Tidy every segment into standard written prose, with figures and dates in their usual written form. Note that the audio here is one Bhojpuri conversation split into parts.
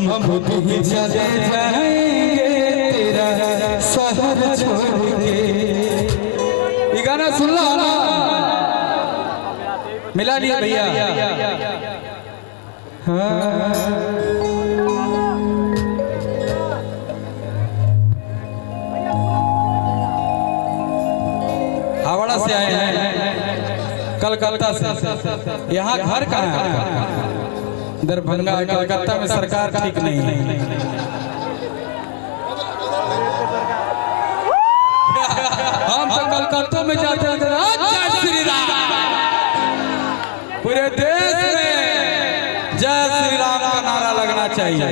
हम खुद ही चले जाएंगे तेरा शहर छोड़ के। ये गाना सुन लो ना, मिला लिया भैया। हाँ हावड़ा से आए हैं, कलकत्ता से। यहाँ घर कहाँ है? दरभंगा। कलकत्ता में सरकार ठीक नहीं है। हम तो कलकत्ता में जाते हैं, जय श्री राम। पूरे देश में जय श्री राम का नारा लगना चाहिए।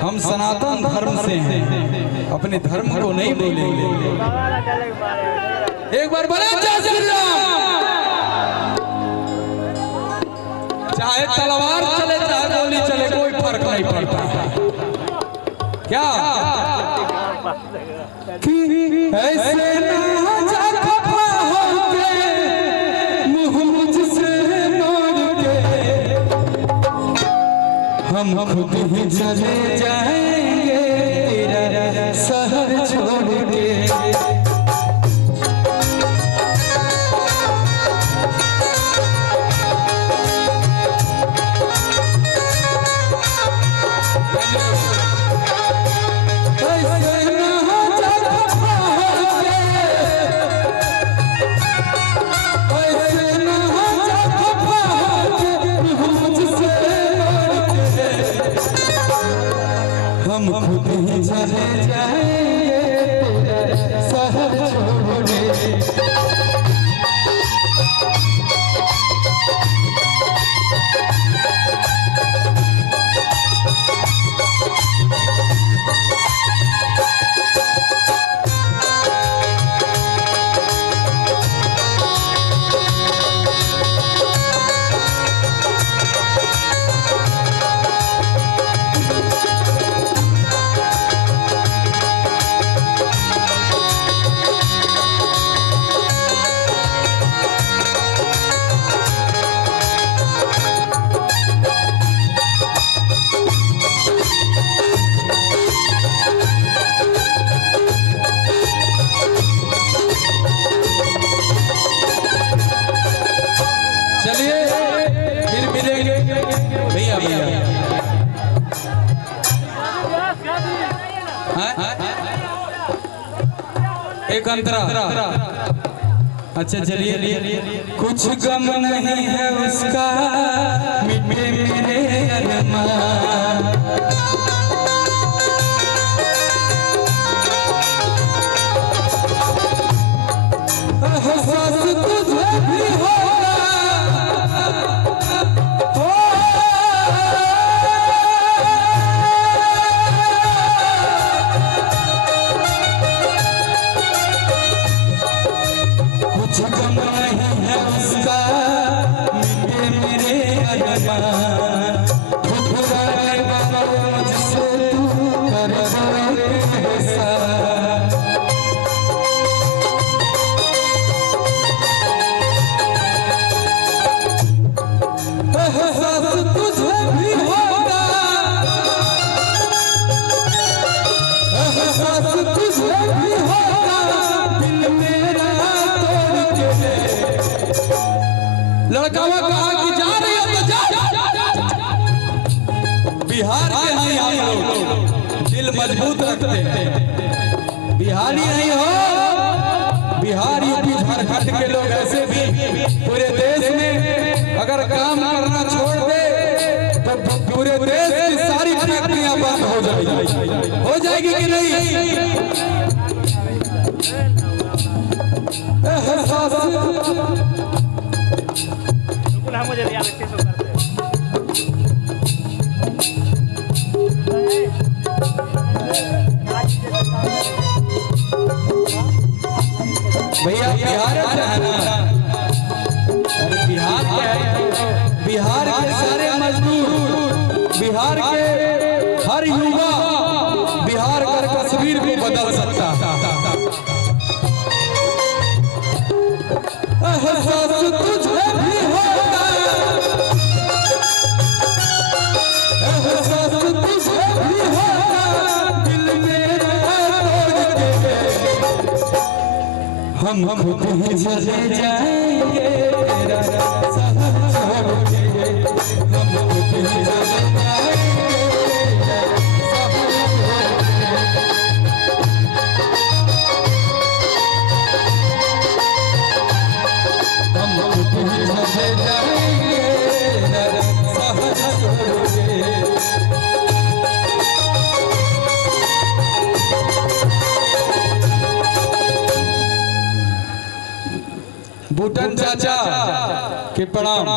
हम सनातन धर्म से हैं, अपने धर्म को नहीं भूलेंगे। एक बार बोले जय श्री राम। चाहे तलवार चले चाहे गोली चले, कोई फर्क नहीं पड़ता। क्या ऐसे ना जा खफा होके मुँह मुझसे मोड़ के, हम खुद ही चले जाएंगे तेरा शहर छोड़ के। हम खुद ही चले जाएंगे तेरा शहर छोड़ के। चलिए फिर मिलेंगे भैया। एक अंतरा। अच्छा चलिए। कुछ गम नहीं है उसका, मिटे मेरे अरमान। एहसास तुझे भी गम नहीं है उसका, मिटे मेरे अरमान। ठुकराने वाला मुझसे तू कर एहसान। एहसास तुझे भी होगा, एहसास तुझे भी होगा, दिल मेरा लड़का वो कहा कि जा रही है तो जा। बिहार के हैं हम लोग, दिल मजबूत रखते हैं। बिहारी नहीं हो, बिहार यूपी झारखंड के लोग ऐसे भी पूरे देश में अगर काम करना छोड़ दे तो पूरे देश की सारी फैक्ट्रियां बंद हो जाएगी कि नहीं? मुझे रियलिटी शो करते हैं भैया। बिहार से है ना? अरे बिहार के बिहार के सारे मजदूर, बिहार के हर युवा बिहार का तस्वीर को बदल सकता है। एहसास तुझे भी होगा, एहसास तुझे हम खुद ही चले जाएंगे तेरा साथ छोड़ेंगे, हम खुद ही चले जाएंगे तेरा साथ छोड़ेंगे। हम खुद ही चले जाएंगे तेरा साथ छोड़ेंगे। बूटन चाचा के प्रणाम।